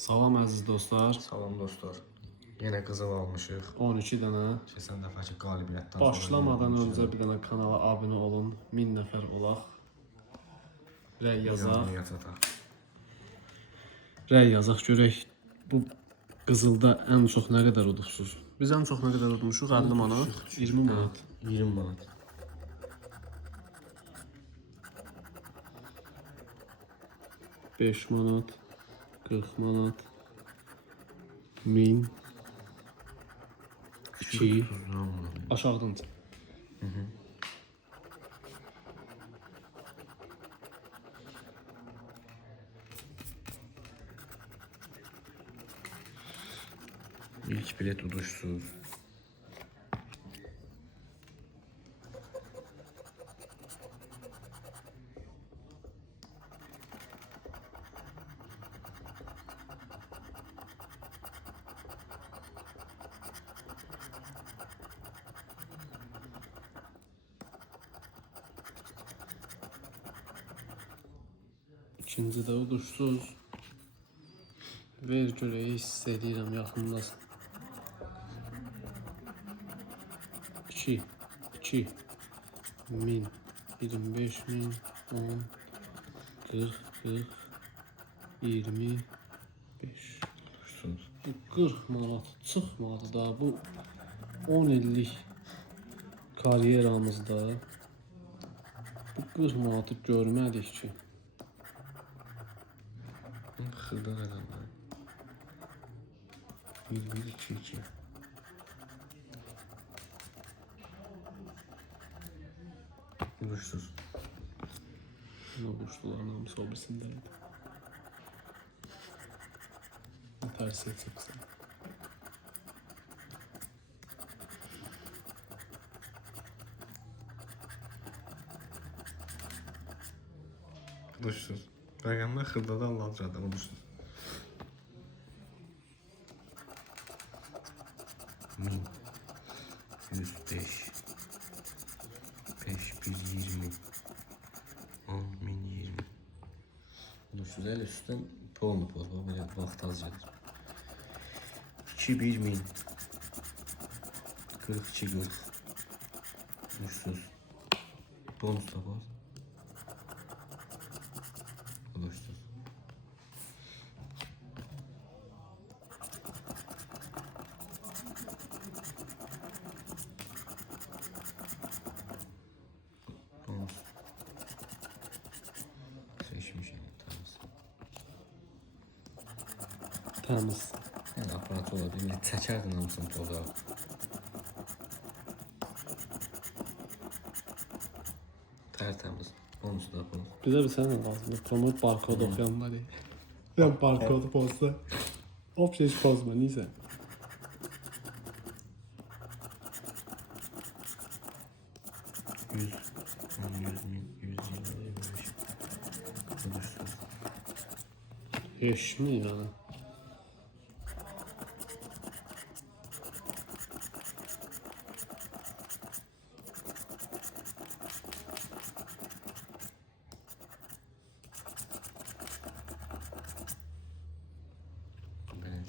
Salam əziz dostlar. Salam dostlar. Yine qızıl almışıq. 12 dənə. Keçən dəfəki qalibiyyətdən Başlamadan öncə bir dənə kanala abunə olun. 1000 nəfər olaq. Rəy yazaq. Rəy yazaq görək. Bu qızılda ən çox nə qədər udubsuz? Biz ən çox nə qədər udmuşuq? 50 manat, 20 manat. 20 manat. Beş manat, 40 manat, 1000, 2, aşağıdan çək. İlk bilet uduşsuz. İkinci də uduşsuz. Ver görək, hiss edirəm yaxındasın. 2, 2, 1000, 25 min, 10, 40, 40, 25. Uduşsuz. Bu 40 manat çıxmadı da. Bu 10 illik karyeramızda bu 40 manatı görmədik ki. Xırda rəqəmlər. 22. Uduşsuz. Buna quşduların hamısı o birisindəydi. Tərsi çıxsın. Uduşsuz. Rəqəmlər xırdadan alacaqdır. Uduşsuz. 1000, 105, 5, 1, 20, 10, 1020. Uduşsuz. Əl üstdən polnu pol. Belə vaxt az gedir. 2, 1, 1000. 42, 40. Uduşsuz. Bonus da var. Uduşsuz. Bonus. Seçmişim. Təmiz. Yani aparat olabilir. Çəkərdin hamısını toza. Tertemiz. Bonusu da bonus. Bizə bir sənə lazımdır. Promo barkod oxuyanlar deyil. Sən barkodu pozsa. Hop heç pozma, neysə. Yüz, 10, 100 min, 120, 25. Uduşsuz. Heç mi yəni?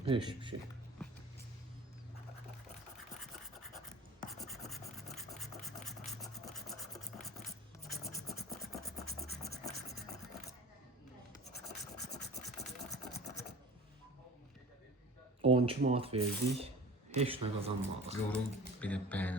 Heç bir şey. On iki manat verdik. Heç nə qazanmadıq. Yorum bir de beğen.